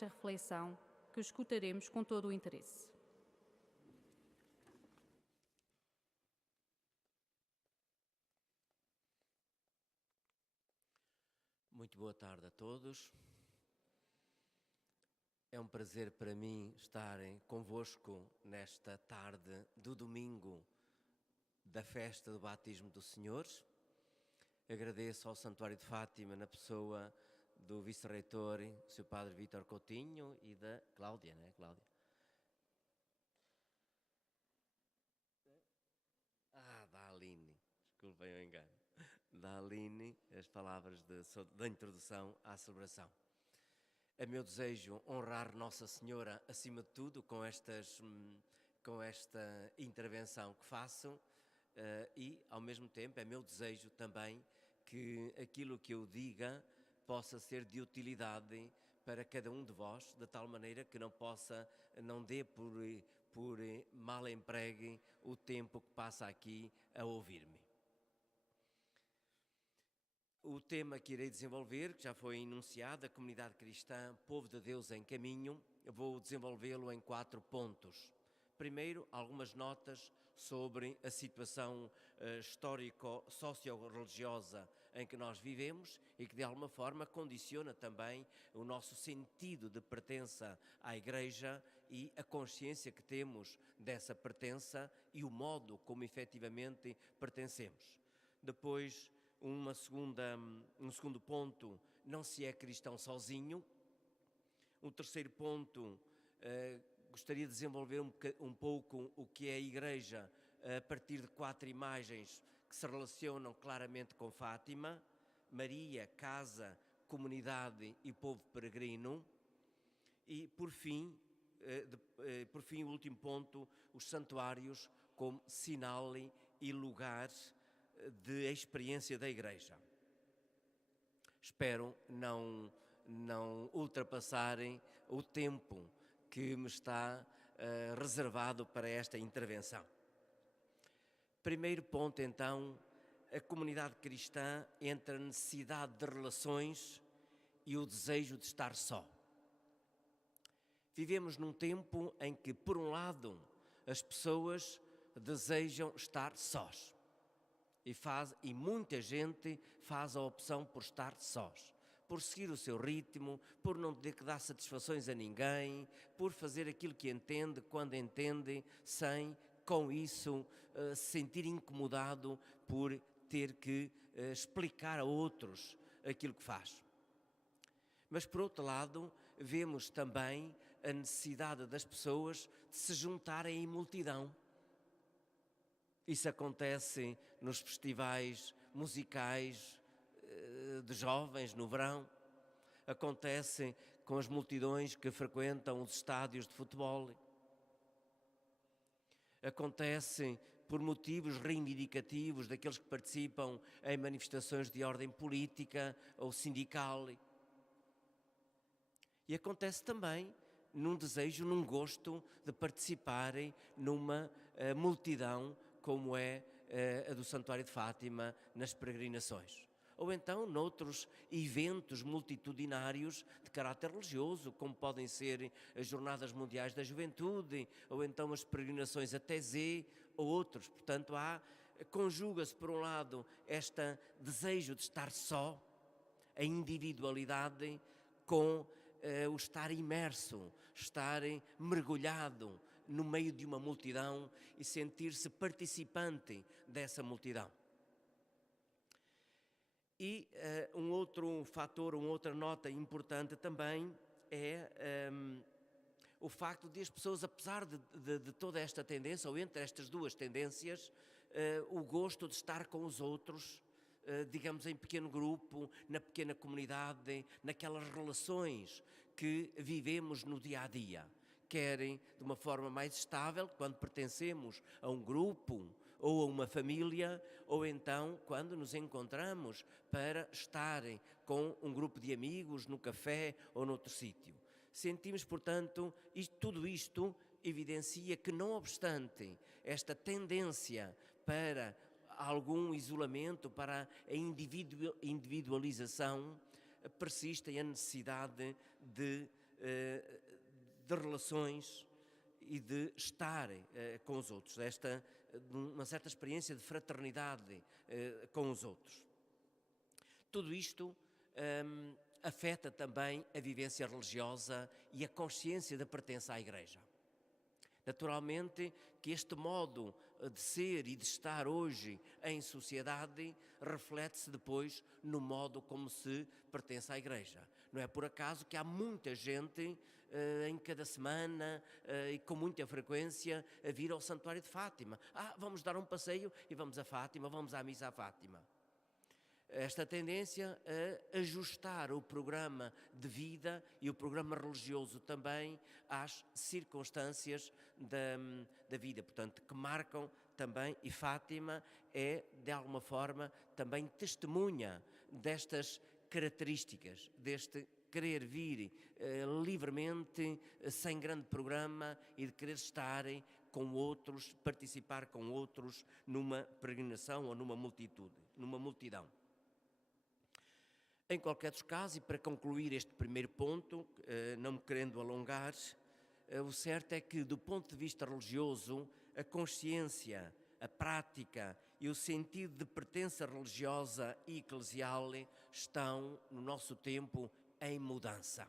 esta reflexão que escutaremos com todo o interesse. Muito boa tarde a todos. É um prazer para mim estar convosco nesta tarde do domingo da festa do batismo do Senhor. Agradeço ao Santuário de Fátima, na pessoa do vice-reitor, o Sr. Padre Vítor Coutinho, e da Cláudia, não é, Cláudia? Da Aline, desculpem o engano. Da Aline, as palavras da introdução à celebração. É meu desejo honrar Nossa Senhora, acima de tudo, com esta intervenção que faço, e, ao mesmo tempo, é meu desejo também que aquilo que eu diga possa ser de utilidade para cada um de vós, de tal maneira que não dê por mal empregue o tempo que passa aqui a ouvir-me. O tema que irei desenvolver, que já foi enunciado, a comunidade cristã, povo de Deus em caminho, eu vou desenvolvê-lo em 4 pontos. Primeiro, algumas notas sobre a situação histórico-socio-religiosa em que nós vivemos e que de alguma forma condiciona também o nosso sentido de pertença à Igreja e a consciência que temos dessa pertença e o modo como efetivamente pertencemos. Depois, um segundo ponto, não se é cristão sozinho. Um terceiro ponto, gostaria de desenvolver um pouco o que é a Igreja a partir de 4 imagens que se relacionam claramente com Fátima: Maria, casa, comunidade e povo peregrino. E, por fim, o último ponto, os santuários como sinal e lugar de experiência da Igreja. Espero não ultrapassarem o tempo que me está reservado para esta intervenção. Primeiro ponto, então, a comunidade cristã entre a necessidade de relações e o desejo de estar só. Vivemos num tempo em que, por um lado, as pessoas desejam estar sós. E muita gente faz a opção por estar sós, por seguir o seu ritmo, por não ter que dar satisfações a ninguém, por fazer aquilo que entende, quando entende, sem, com isso, se sentir incomodado por ter que explicar a outros aquilo que faz. Mas, por outro lado, vemos também a necessidade das pessoas de se juntarem em multidão. Isso acontece nos festivais musicais de jovens no verão, acontece com as multidões que frequentam os estádios de futebol, acontece por motivos reivindicativos daqueles que participam em manifestações de ordem política ou sindical. E acontece também num desejo, num gosto de participarem numa multidão como é a do Santuário de Fátima nas peregrinações. Ou então noutros eventos multitudinários de caráter religioso, como podem ser as Jornadas Mundiais da Juventude, ou então as peregrinações a Tézé, ou outros. Portanto, conjuga-se por um lado este desejo de estar só, a individualidade, com o estar imerso, estar mergulhado no meio de uma multidão e sentir-se participante dessa multidão. E um outro fator, uma outra nota importante também é o facto de as pessoas, apesar de toda esta tendência, ou entre estas duas tendências, o gosto de estar com os outros, digamos em pequeno grupo, na pequena comunidade, naquelas relações que vivemos no dia a dia. Querem de uma forma mais estável, quando pertencemos a um grupo ou a uma família, ou então quando nos encontramos para estarem com um grupo de amigos no café ou noutro sítio. Sentimos, portanto, tudo isto evidencia que, não obstante esta tendência para algum isolamento, para a individualização, persiste a necessidade de de relações e de estar com os outros, uma certa experiência de fraternidade com os outros. Tudo isto afeta também a vivência religiosa e a consciência da pertença à Igreja. Naturalmente que este modo de ser e de estar hoje em sociedade reflete-se depois no modo como se pertence à Igreja. Não é por acaso que há muita gente em cada semana e com muita frequência a vir ao Santuário de Fátima. Vamos dar um passeio e vamos a Fátima, vamos à missa a Fátima. Esta tendência a ajustar o programa de vida e o programa religioso também às circunstâncias da vida, portanto, que marcam também, e Fátima é, de alguma forma, também testemunha destas características, deste querer vir livremente, sem grande programa, e de querer estar com outros, participar com outros numa peregrinação ou numa multidão. Em qualquer dos casos, e para concluir este primeiro ponto, não me querendo alongar, o certo é que, do ponto de vista religioso, a consciência, a prática e o sentido de pertença religiosa e eclesial estão, no nosso tempo, em mudança.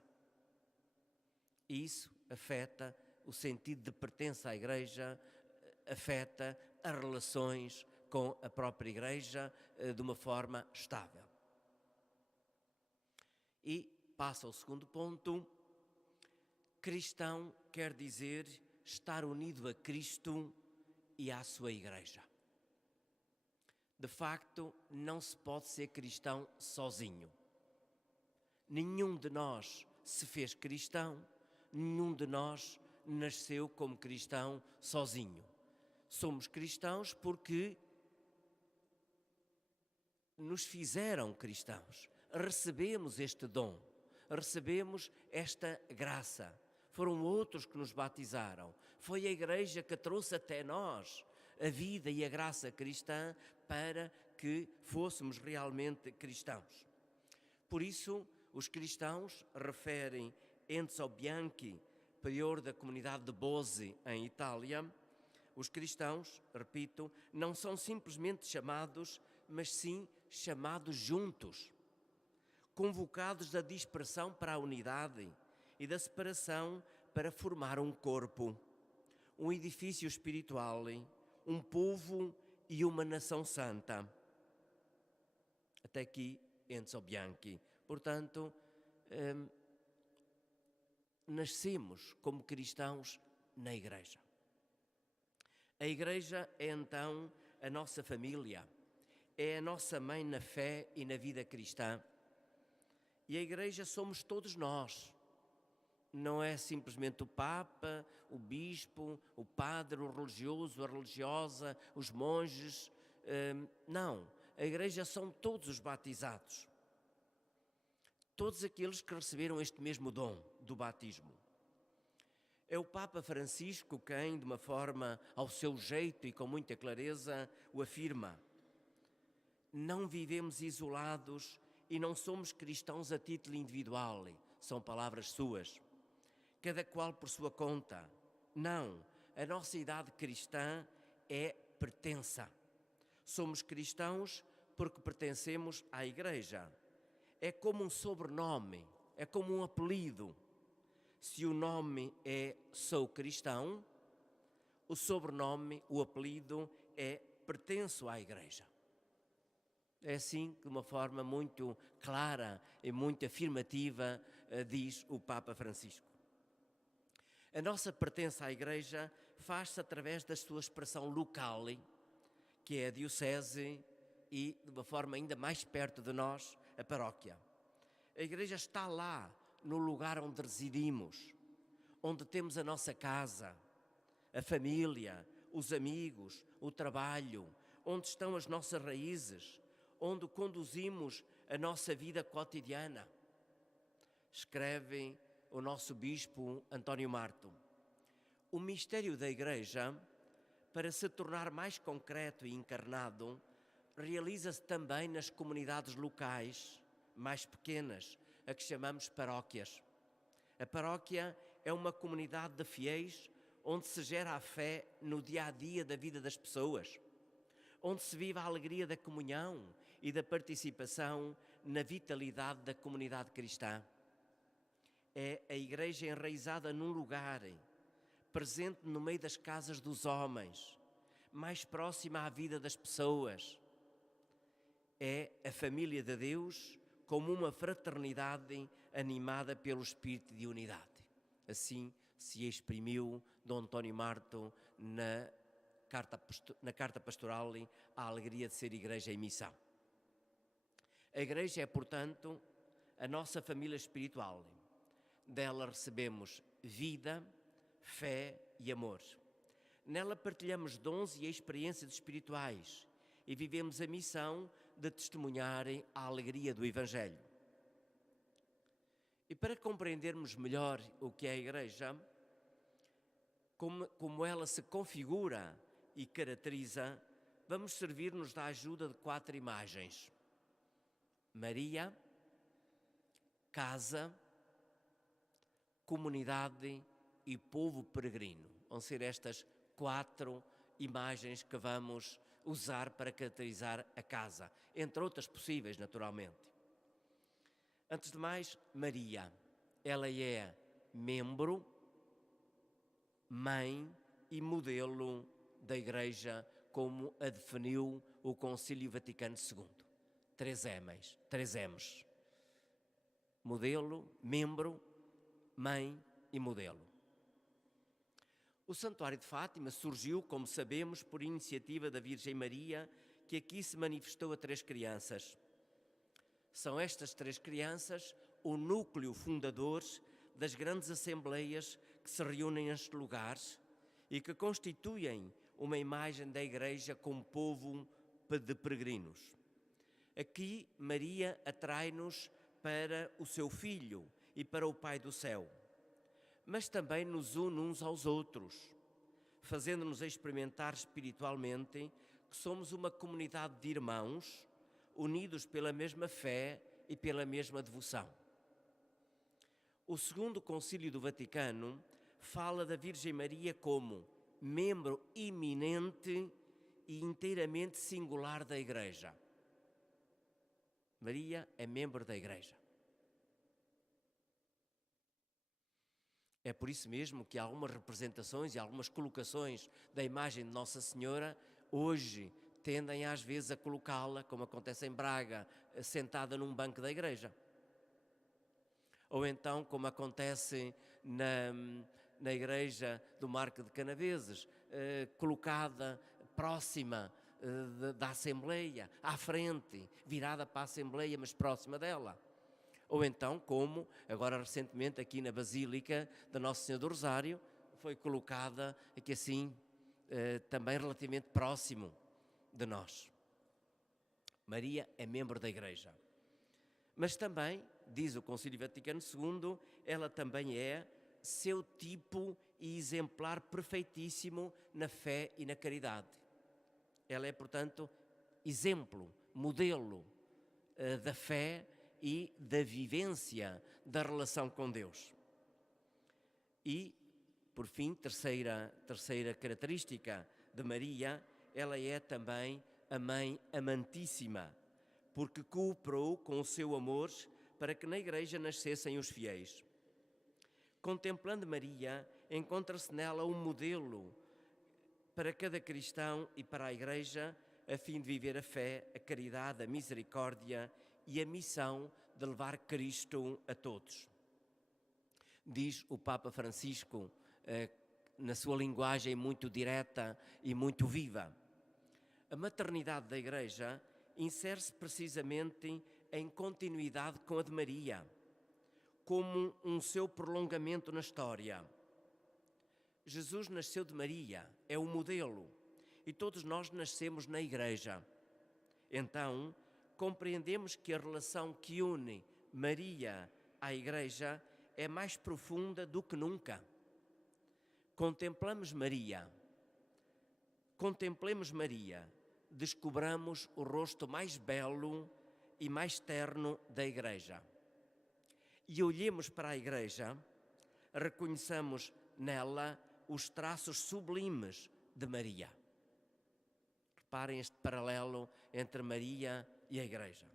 E isso afeta o sentido de pertença à Igreja, afeta as relações com a própria Igreja de uma forma estável. E passa ao segundo ponto. Cristão quer dizer estar unido a Cristo e à sua Igreja. De facto, não se pode ser cristão sozinho. Nenhum de nós se fez cristão, nenhum de nós nasceu como cristão sozinho. Somos cristãos porque nos fizeram cristãos. Recebemos este dom, recebemos esta graça. Foram outros que nos batizaram. Foi a Igreja que trouxe até nós a vida e a graça cristã para que fôssemos realmente cristãos. Por isso, os cristãos, referem Enzo Bianchi, prior da comunidade de Bose, em Itália, os cristãos, repito, não são simplesmente chamados, mas sim chamados juntos, convocados da dispersão para a unidade e da separação para formar um corpo, um edifício espiritual, um povo e uma nação santa. Até aqui, Enzo Bianchi. Portanto, nascemos como cristãos na Igreja. A Igreja é então a nossa família, é a nossa mãe na fé e na vida cristã. E a Igreja somos todos nós. Não é simplesmente o Papa, o Bispo, o Padre, o religioso, a religiosa, os monges. Não, a Igreja são todos os batizados. Todos aqueles que receberam este mesmo dom do batismo. É o Papa Francisco quem, de uma forma ao seu jeito e com muita clareza, o afirma. Não vivemos isolados e não somos cristãos a título individual, são palavras suas. Cada qual por sua conta. Não, a nossa idade cristã é pertença. Somos cristãos porque pertencemos à Igreja. É como um sobrenome, é como um apelido. Se o nome é sou cristão, o sobrenome, o apelido é pertenço à Igreja. É assim, de uma forma muito clara e muito afirmativa, diz o Papa Francisco. A nossa pertença à Igreja faz-se através da sua expressão local, que é a diocese e, de uma forma ainda mais perto de nós, a paróquia. A Igreja está lá, no lugar onde residimos, onde temos a nossa casa, a família, os amigos, o trabalho, onde estão as nossas raízes, onde conduzimos a nossa vida cotidiana. Escreve o nosso bispo António Marto. O mistério da Igreja, para se tornar mais concreto e encarnado, realiza-se também nas comunidades locais, mais pequenas, a que chamamos paróquias. A paróquia é uma comunidade de fiéis onde se gera a fé no dia a dia da vida das pessoas, onde se vive a alegria da comunhão e da participação na vitalidade da comunidade cristã. É a igreja enraizada num lugar, presente no meio das casas dos homens, mais próxima à vida das pessoas. É a família de Deus como uma fraternidade animada pelo espírito de unidade. Assim se exprimiu Dom António Marto na carta pastoral à alegria de ser igreja em missão. A igreja é, portanto, a nossa família espiritual. Dela recebemos vida, fé e amor. Nela partilhamos dons e experiências espirituais e vivemos a missão de testemunhar a alegria do Evangelho. E para compreendermos melhor o que é a igreja, como ela se configura e caracteriza, vamos servir-nos da ajuda de 4 imagens: Maria, casa, comunidade e povo peregrino. Vão ser estas 4 imagens que vamos usar para caracterizar a casa, entre outras possíveis, naturalmente. Antes de mais, Maria. Ela é membro, mãe e modelo da Igreja, como a definiu o Concílio Vaticano II. 3 M's. Modelo, membro, mãe e modelo. O Santuário de Fátima surgiu, como sabemos, por iniciativa da Virgem Maria, que aqui se manifestou a 3 crianças. São estas 3 crianças o núcleo fundador das grandes assembleias que se reúnem nestes lugares e que constituem uma imagem da Igreja como povo de peregrinos. Aqui Maria atrai-nos para o seu Filho e para o Pai do céu, mas também nos une uns aos outros, fazendo-nos experimentar espiritualmente que somos uma comunidade de irmãos unidos pela mesma fé e pela mesma devoção. O Segundo Concílio do Vaticano fala da Virgem Maria como membro iminente e inteiramente singular da Igreja. Maria é membro da Igreja. É por isso mesmo que algumas representações e algumas colocações da imagem de Nossa Senhora hoje tendem às vezes a colocá-la, como acontece em Braga, sentada num banco da igreja. Ou então, como acontece na igreja do Marco de Canaveses, colocada próxima da Assembleia, à frente, virada para a Assembleia, mas próxima dela. Ou então, como agora recentemente aqui na Basílica da Nossa Senhora do Rosário, foi colocada aqui assim, também relativamente próximo de nós. Maria é membro da Igreja. Mas também, diz o Concílio Vaticano II, ela também é seu tipo e exemplar perfeitíssimo na fé e na caridade. Ela é, portanto, exemplo, modelo da fé e da vivência da relação com Deus. E, por fim, terceira característica de Maria, ela é também a Mãe amantíssima, porque cooperou com o seu amor para que na Igreja nascessem os fiéis. Contemplando Maria, encontra-se nela um modelo para cada cristão e para a Igreja, a fim de viver a fé, a caridade, a misericórdia e a missão de levar Cristo a todos. Diz o Papa Francisco, na sua linguagem muito direta e muito viva: a maternidade da Igreja insere-se precisamente em continuidade com a de Maria, como um seu prolongamento na história. Jesus nasceu de Maria, é o modelo, e todos nós nascemos na Igreja. Então, compreendemos que a relação que une Maria à Igreja é mais profunda do que nunca. Contemplemos Maria, descobramos o rosto mais belo e mais terno da Igreja. E olhemos para a Igreja, reconheçamos nela os traços sublimes de Maria. Reparem este paralelo entre Maria e a Igreja.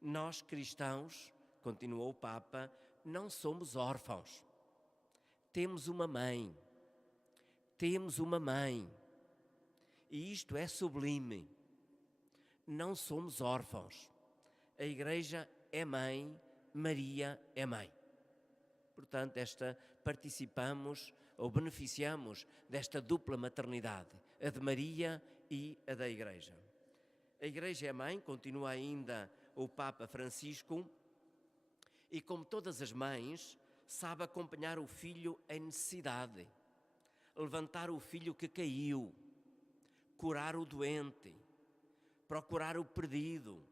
Nós, cristãos, continuou o Papa, não somos órfãos. Temos uma mãe. Temos uma mãe. E isto é sublime. Não somos órfãos. A Igreja é mãe, Maria é mãe. Portanto, participamos ou beneficiamos desta dupla maternidade, a de Maria e a da Igreja. A Igreja é mãe, continua ainda o Papa Francisco, e como todas as mães, sabe acompanhar o filho em necessidade, levantar o filho que caiu, curar o doente, procurar o perdido,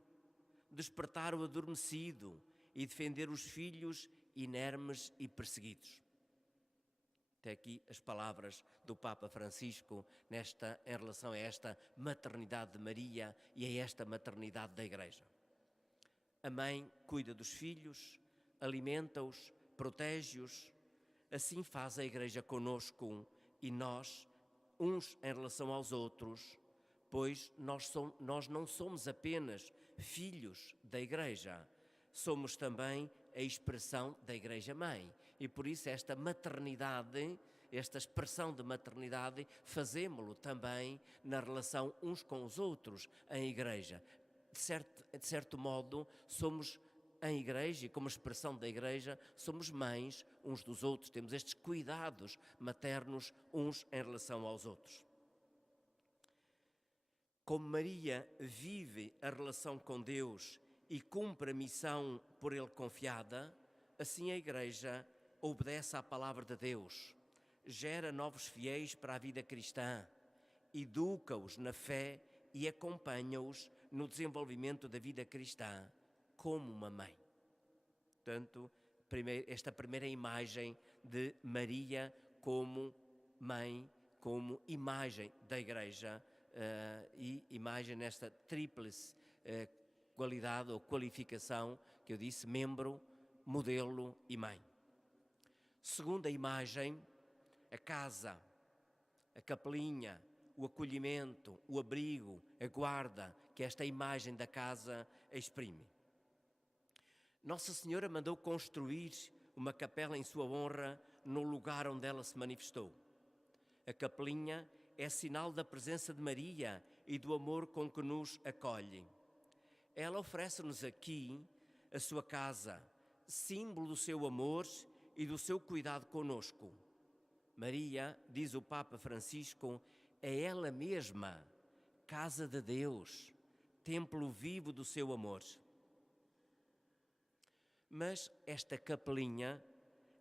despertar o adormecido e defender os filhos inermes e perseguidos. Até aqui as palavras do Papa Francisco em relação a esta maternidade de Maria e a esta maternidade da Igreja. A mãe cuida dos filhos, alimenta-os, protege-os. Assim faz a Igreja conosco e nós, uns em relação aos outros, pois nós não somos apenas filhos da Igreja, somos também a expressão da Igreja-mãe. E por isso esta maternidade, esta expressão de maternidade, fazemo-lo também na relação uns com os outros em Igreja. De certo modo, somos em Igreja e como expressão da Igreja, somos mães uns dos outros, temos estes cuidados maternos uns em relação aos outros. Como Maria vive a relação com Deus e cumpre a missão por Ele confiada, assim a Igreja obedece à palavra de Deus, gera novos fiéis para a vida cristã, educa-os na fé e acompanha-os no desenvolvimento da vida cristã como uma mãe. Portanto, esta primeira imagem de Maria como mãe, como imagem da Igreja e imagem nesta tríplice qualidade ou qualificação que eu disse, membro, modelo e mãe. Segunda imagem, a casa, a capelinha, o acolhimento, o abrigo, a guarda, que esta imagem da casa exprime. Nossa Senhora mandou construir uma capela em sua honra no lugar onde ela se manifestou. A capelinha é sinal da presença de Maria e do amor com que nos acolhe. Ela oferece-nos aqui a sua casa, símbolo do seu amor e do seu cuidado conosco. Maria, diz o Papa Francisco, é ela mesma, casa de Deus, templo vivo do seu amor. Mas esta capelinha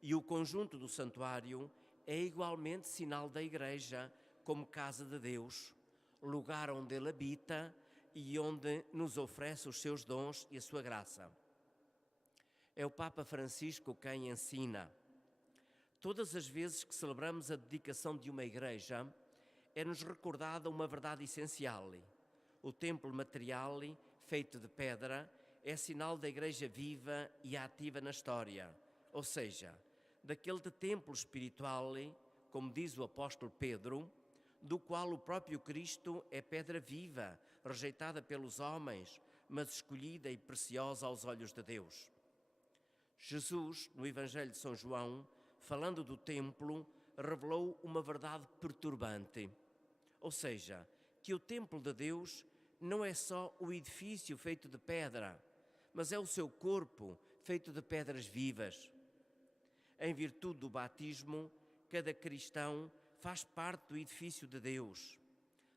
e o conjunto do santuário é igualmente sinal da Igreja como casa de Deus, lugar onde Ele habita e onde nos oferece os seus dons e a sua graça. É o Papa Francisco quem ensina. Todas as vezes que celebramos a dedicação de uma igreja, é-nos recordada uma verdade essencial. O templo material, feito de pedra, é sinal da igreja viva e ativa na história, ou seja, daquele templo espiritual, como diz o apóstolo Pedro, do qual o próprio Cristo é pedra viva, rejeitada pelos homens, mas escolhida e preciosa aos olhos de Deus. Jesus, no Evangelho de São João, falando do templo, revelou uma verdade perturbante, ou seja, que o templo de Deus não é só o edifício feito de pedra, mas é o seu corpo feito de pedras vivas. Em virtude do batismo, cada cristão faz parte do edifício de Deus.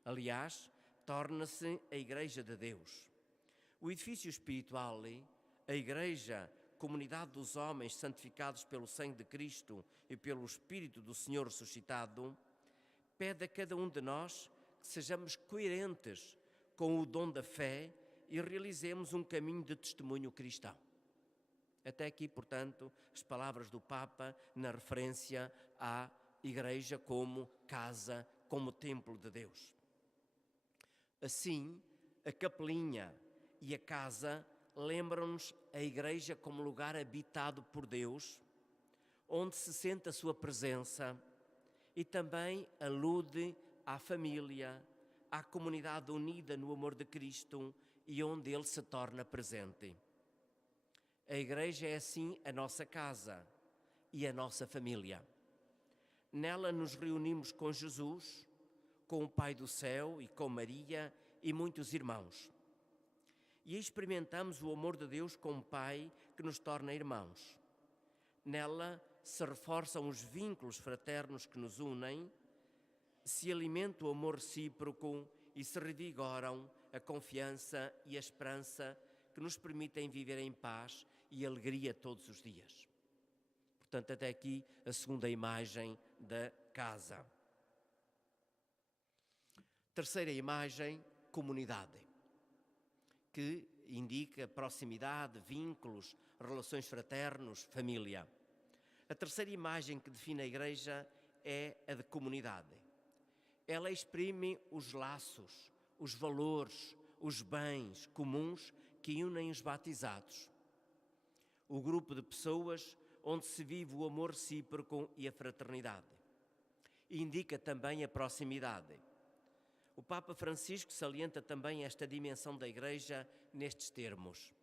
Aliás, torna-se a Igreja de Deus. O edifício espiritual, a Igreja, comunidade dos homens santificados pelo sangue de Cristo e pelo Espírito do Senhor ressuscitado, pede a cada um de nós que sejamos coerentes com o dom da fé e realizemos um caminho de testemunho cristão. Até aqui, portanto, as palavras do Papa na referência à Igreja como casa, como templo de Deus. Assim, a capelinha e a casa lembram-nos a Igreja como lugar habitado por Deus, onde se sente a sua presença e também alude à família, à comunidade unida no amor de Cristo e onde Ele se torna presente. A Igreja é assim a nossa casa e a nossa família. Nela nos reunimos com Jesus, com o Pai do Céu e com Maria e muitos irmãos. E experimentamos o amor de Deus como Pai que nos torna irmãos. Nela se reforçam os vínculos fraternos que nos unem, se alimenta o amor recíproco e se revigoram a confiança e a esperança que nos permitem viver em paz e alegria todos os dias. Portanto, até aqui a segunda imagem da casa. Terceira imagem, comunidade, que indica proximidade, vínculos, relações fraternos, família. A terceira imagem que define a Igreja é a de comunidade. Ela exprime os laços, os valores, os bens comuns que unem os batizados. O grupo de pessoas onde se vive o amor recíproco e a fraternidade. Indica também a proximidade. O Papa Francisco salienta também esta dimensão da Igreja nestes termos.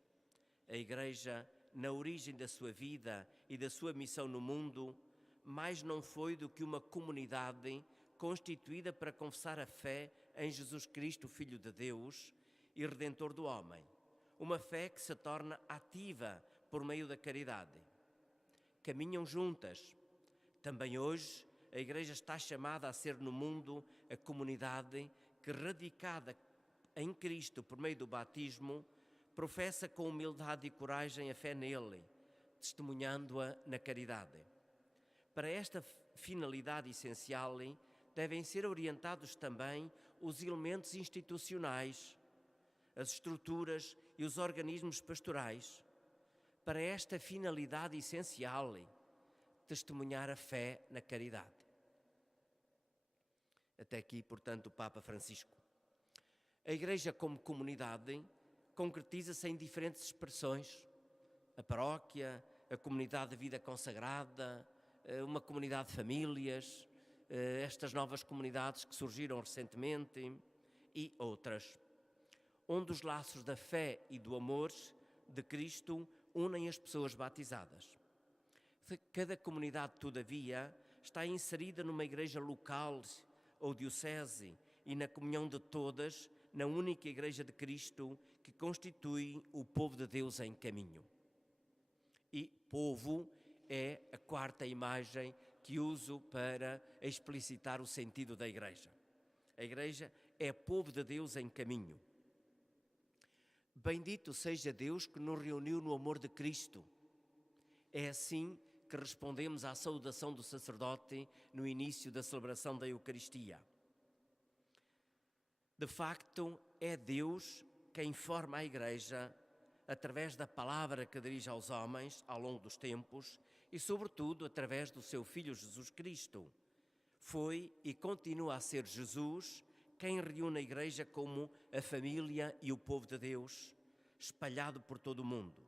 A Igreja, na origem da sua vida e da sua missão no mundo, mais não foi do que uma comunidade constituída para confessar a fé em Jesus Cristo, Filho de Deus e Redentor do homem. Uma fé que se torna ativa por meio da caridade. Caminham juntas. Também hoje, a Igreja está chamada a ser no mundo a comunidade que, radicada em Cristo por meio do batismo, professa com humildade e coragem a fé nele, testemunhando-a na caridade. Para esta finalidade essencial, devem ser orientados também os elementos institucionais, as estruturas e os organismos pastorais. Para esta finalidade essencial, testemunhar a fé na caridade. Até aqui, portanto, o Papa Francisco. A Igreja como comunidade concretiza-se em diferentes expressões. A paróquia, a comunidade de vida consagrada, uma comunidade de famílias, estas novas comunidades que surgiram recentemente e outras, onde os laços da fé e do amor de Cristo unem as pessoas batizadas. Cada comunidade, todavia, está inserida numa igreja local ou diocese e na comunhão de todas, na única Igreja de Cristo que constitui o povo de Deus em caminho. E povo é a quarta imagem que uso para explicitar o sentido da Igreja. A Igreja é povo de Deus em caminho. Bendito seja Deus que nos reuniu no amor de Cristo. É assim que respondemos à saudação do sacerdote no início da celebração da Eucaristia. De facto, é Deus quem forma a Igreja através da palavra que dirige aos homens ao longo dos tempos e, sobretudo, através do seu Filho Jesus Cristo. Foi e continua a ser Jesus quem reúne a Igreja como a família e o povo de Deus, espalhado por todo o mundo.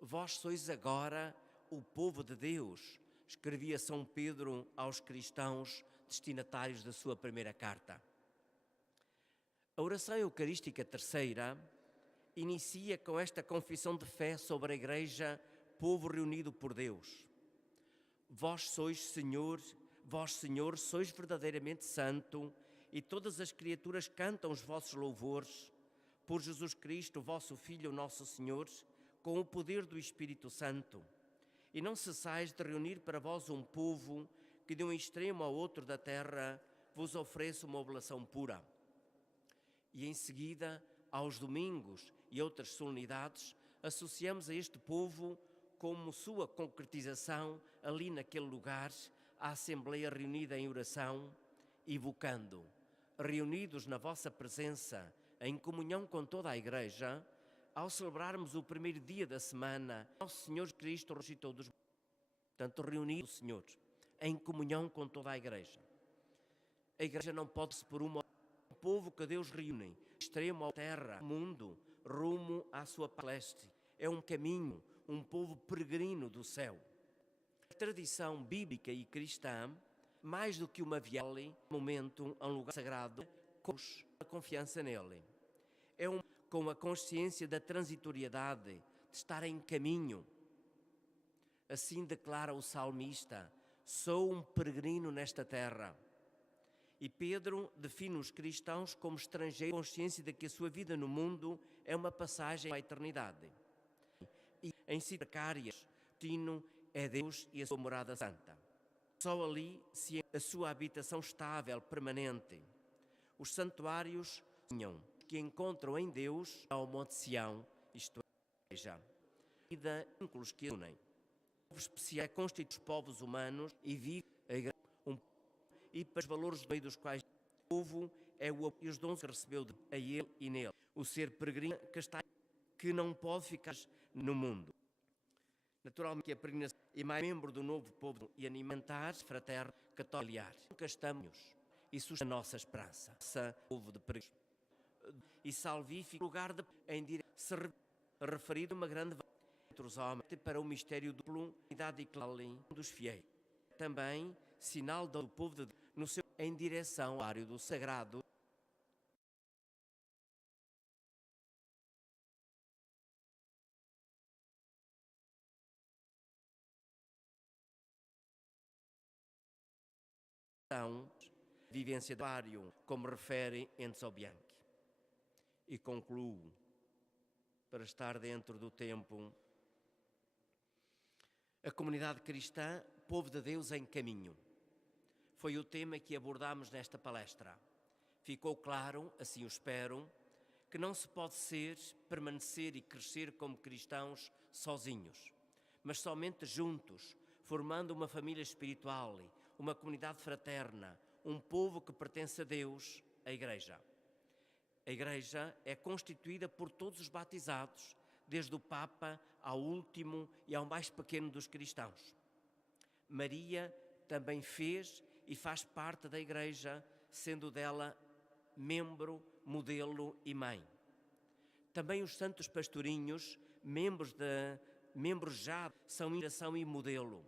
Vós sois agora o povo de Deus, escrevia São Pedro aos cristãos destinatários da sua primeira carta. A oração eucarística terceira inicia com esta confissão de fé sobre a Igreja, povo reunido por Deus. Vós, Senhor, sois verdadeiramente santo, e todas as criaturas cantam os vossos louvores, por Jesus Cristo, vosso Filho, nosso Senhor, com o poder do Espírito Santo. E não cessais de reunir para vós um povo que de um extremo ao outro da terra vos ofereça uma oblação pura. E em seguida, aos domingos e outras solenidades, associamos a este povo como sua concretização ali naquele lugar, a Assembleia reunida em oração, evocando, reunidos na vossa presença, em comunhão com toda a Igreja, ao celebrarmos o primeiro dia da semana, nosso Senhor Cristo ressuscitou dos mortos. Portanto, reunidos, Senhor, em comunhão com toda a Igreja. A Igreja não pode ser por um povo que Deus reúne, extremo à terra, mundo, rumo à sua celeste. É um caminho, um povo peregrino do céu. A tradição bíblica e cristã, mais do que uma viagem, momento a um lugar sagrado, com a confiança nele. Com a consciência da transitoriedade, de estar em caminho. Assim declara o salmista: sou um peregrino nesta terra. E Pedro define os cristãos como estrangeiros, com consciência de que a sua vida no mundo é uma passagem à eternidade. E em si precárias, o destino é Deus e a sua morada santa. Só ali se a sua habitação estável, permanente. Os santuários que encontram em Deus ao Monte Sião, isto é, a vida vínculos que unem. O povo especial constitui os povos humanos e vive a igreja e para os valores do meio dos quais o povo é e os dons que recebeu a ele e nele. O ser peregrino que não pode ficar no mundo. Naturalmente que a peregrinação é mais membro do novo povo e alimentar-se fraterno, católico, nunca estamos. Isso é a nossa esperança. Essa povo de peregrinos. E salvífico lugar se referido a uma grande entre os homens para o mistério duplo idade e dos fiéis. Também sinal do povo de Deus no seu em direção ao área do sagrado. Vivência do ário, como refere Enzo Bianchi. E concluo, para estar dentro do tempo, a comunidade cristã, povo de Deus em caminho. Foi o tema que abordámos nesta palestra. Ficou claro, assim o espero, que não se pode permanecer e crescer como cristãos sozinhos, mas somente juntos, formando uma família espiritual, uma comunidade fraterna, um povo que pertence a Deus, a Igreja. A Igreja é constituída por todos os batizados, desde o Papa ao último e ao mais pequeno dos cristãos. Maria também fez e faz parte da Igreja, sendo dela membro, modelo e mãe. Também os santos pastorinhos, membros já, são inspiração e modelo.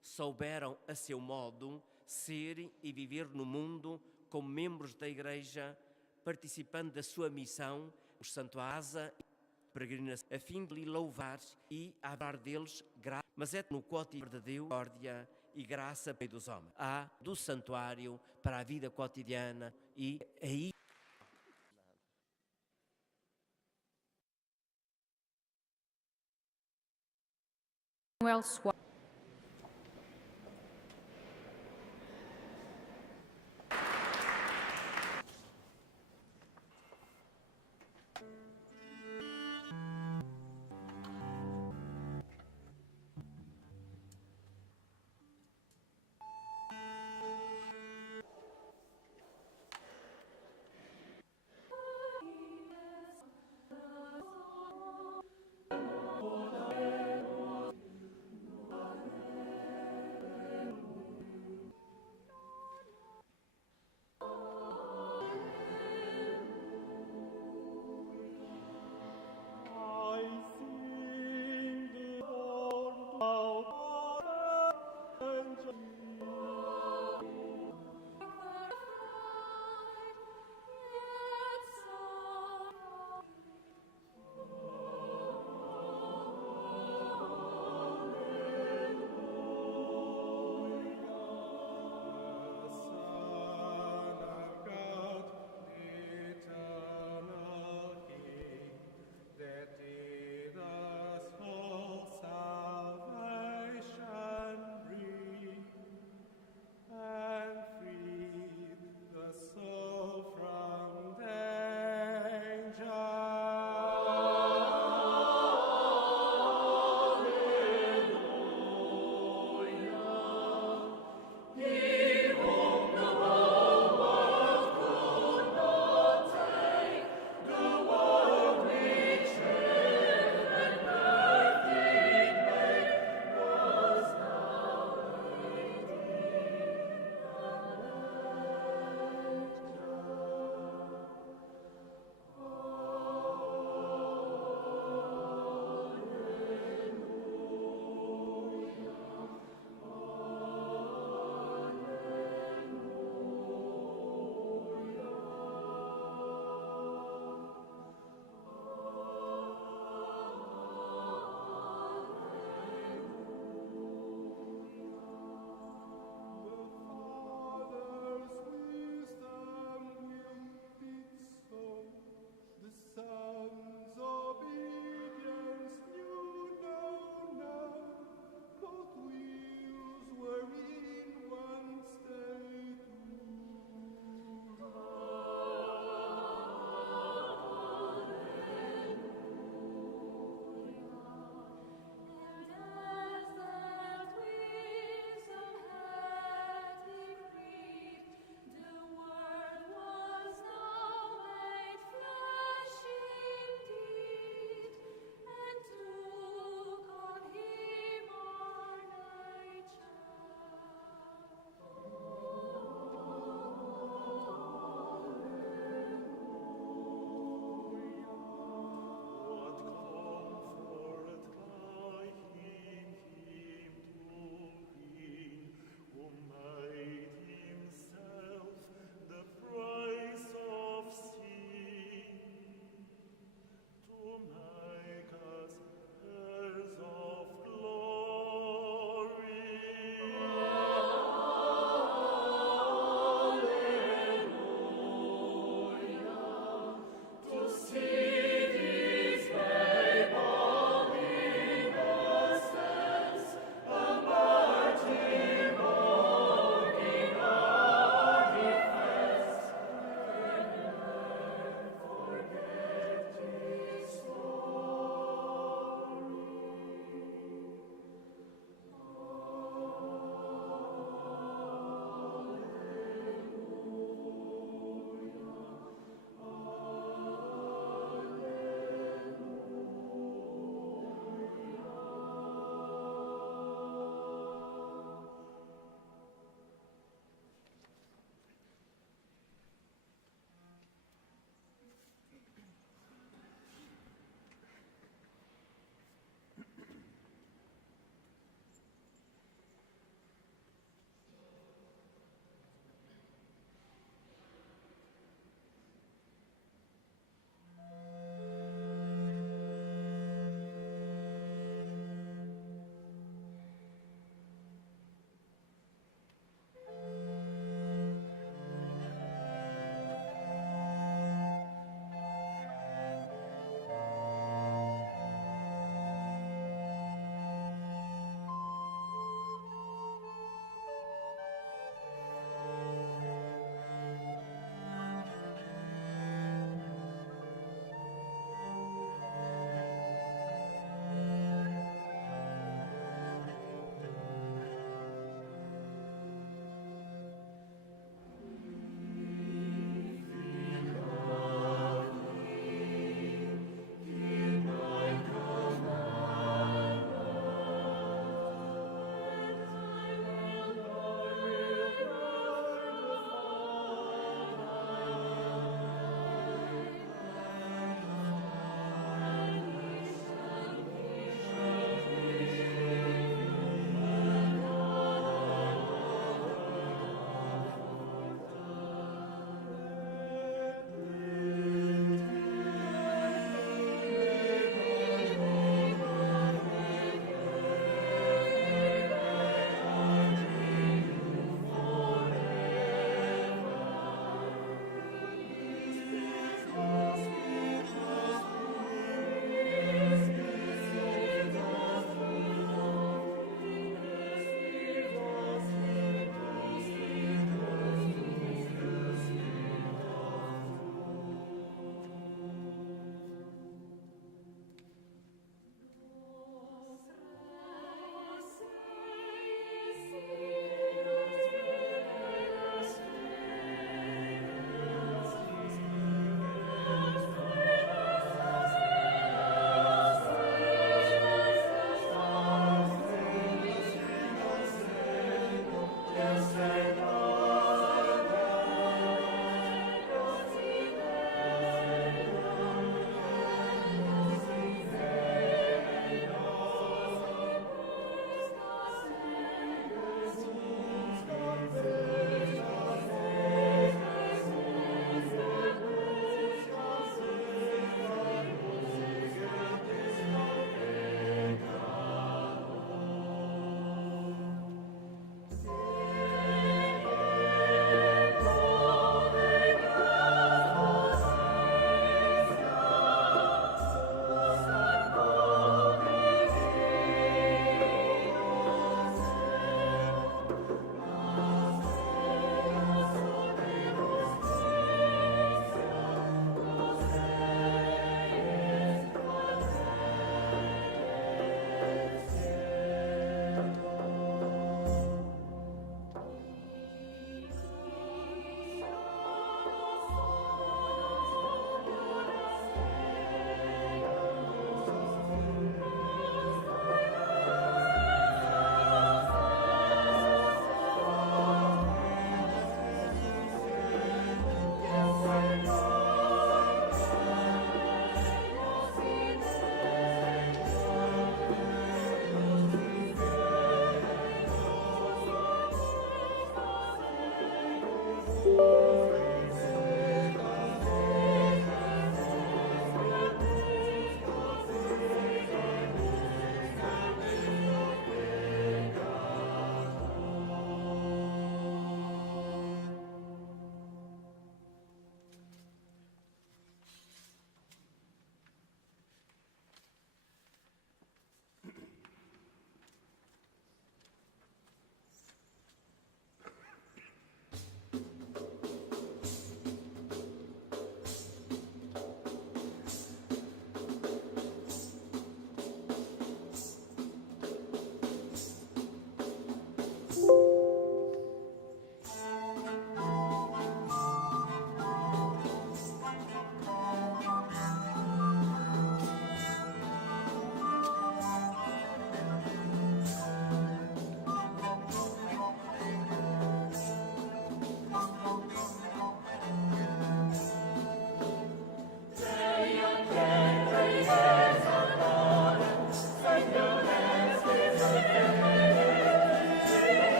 Souberam, a seu modo, ser e viver no mundo como membros da Igreja, participando da sua missão, os santo asa e peregrinação, a fim de lhe louvar e a dar deles graça, mas é no cotidiano de Deus, misericórdia e graça para dos homens. Há do santuário para a vida cotidiana e aí Manuel Soares.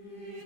He is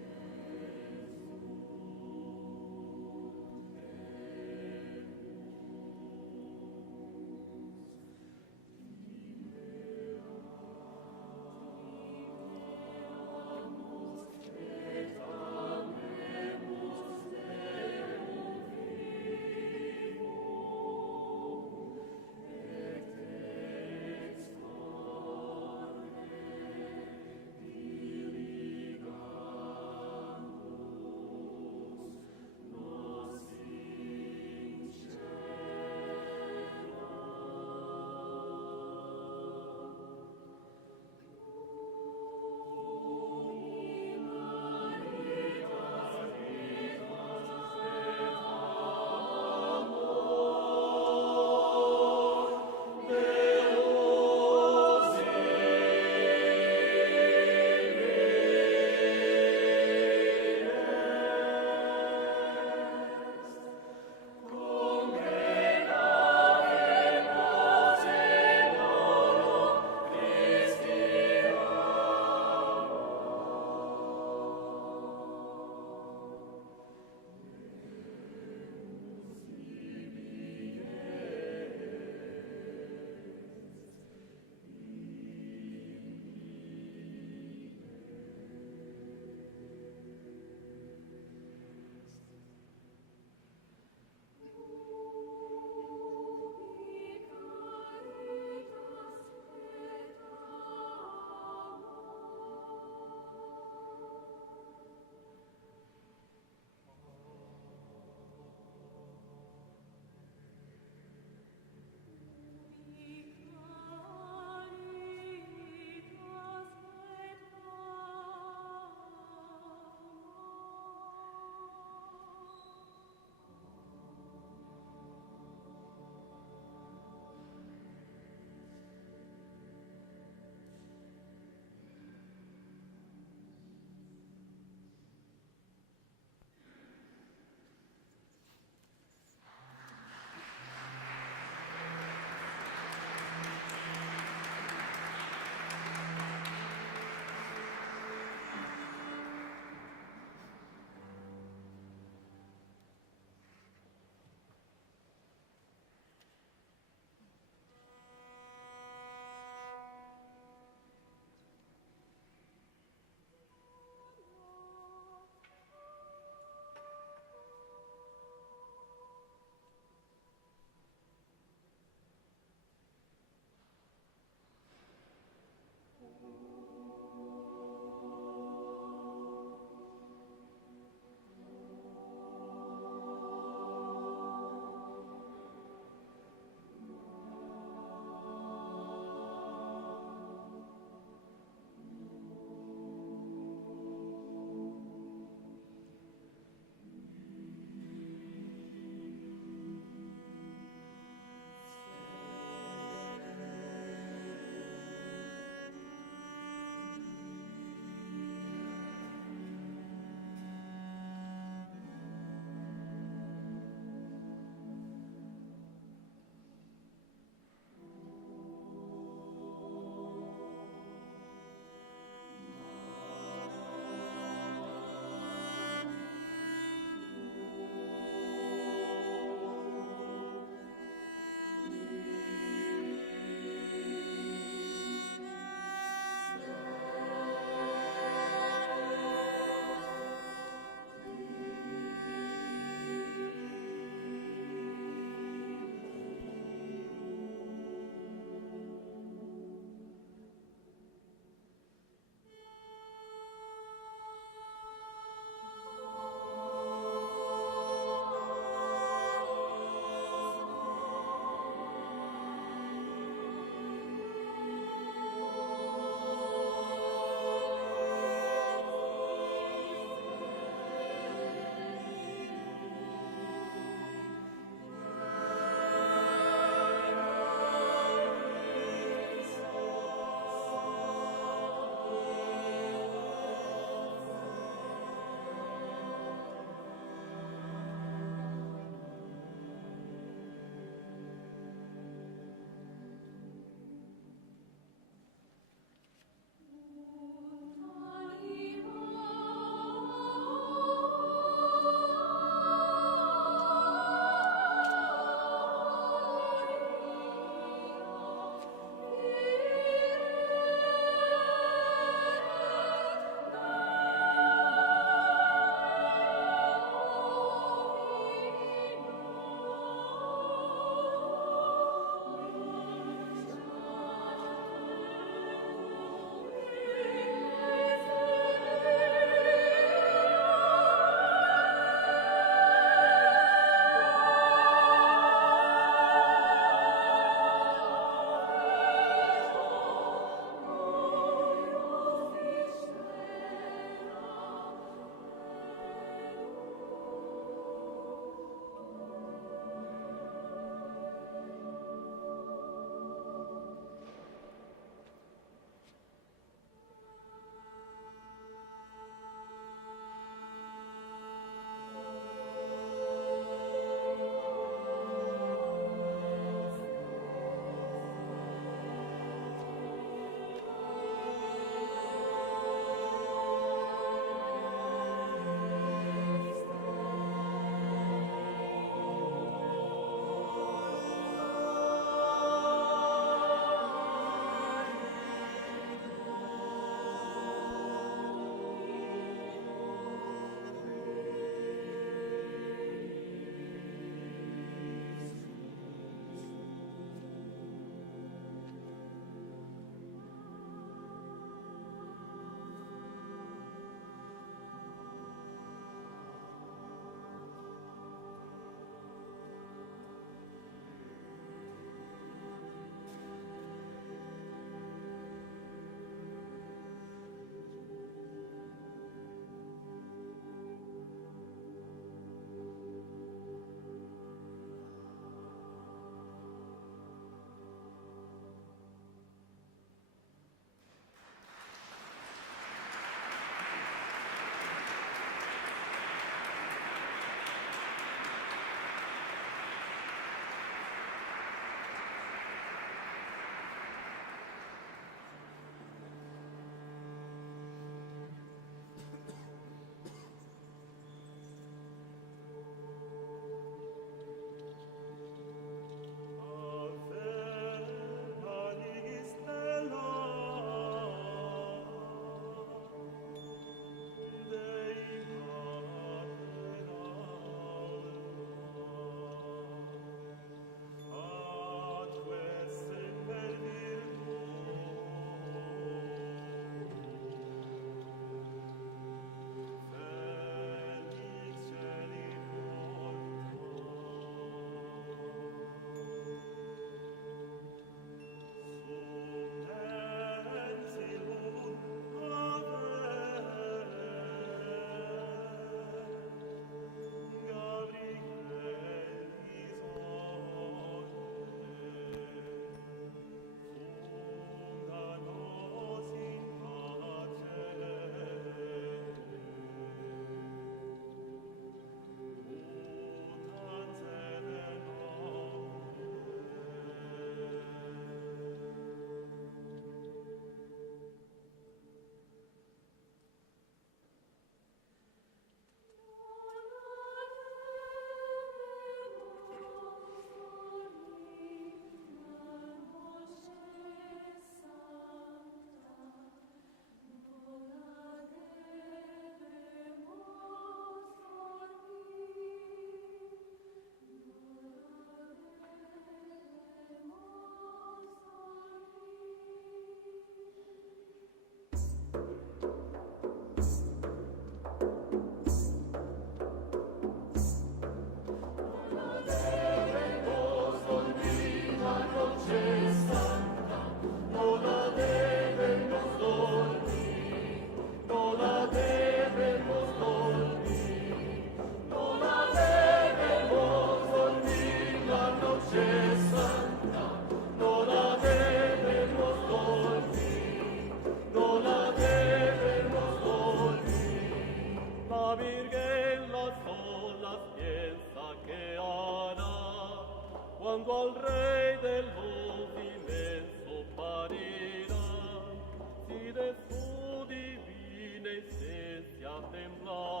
su divina essenza temblare.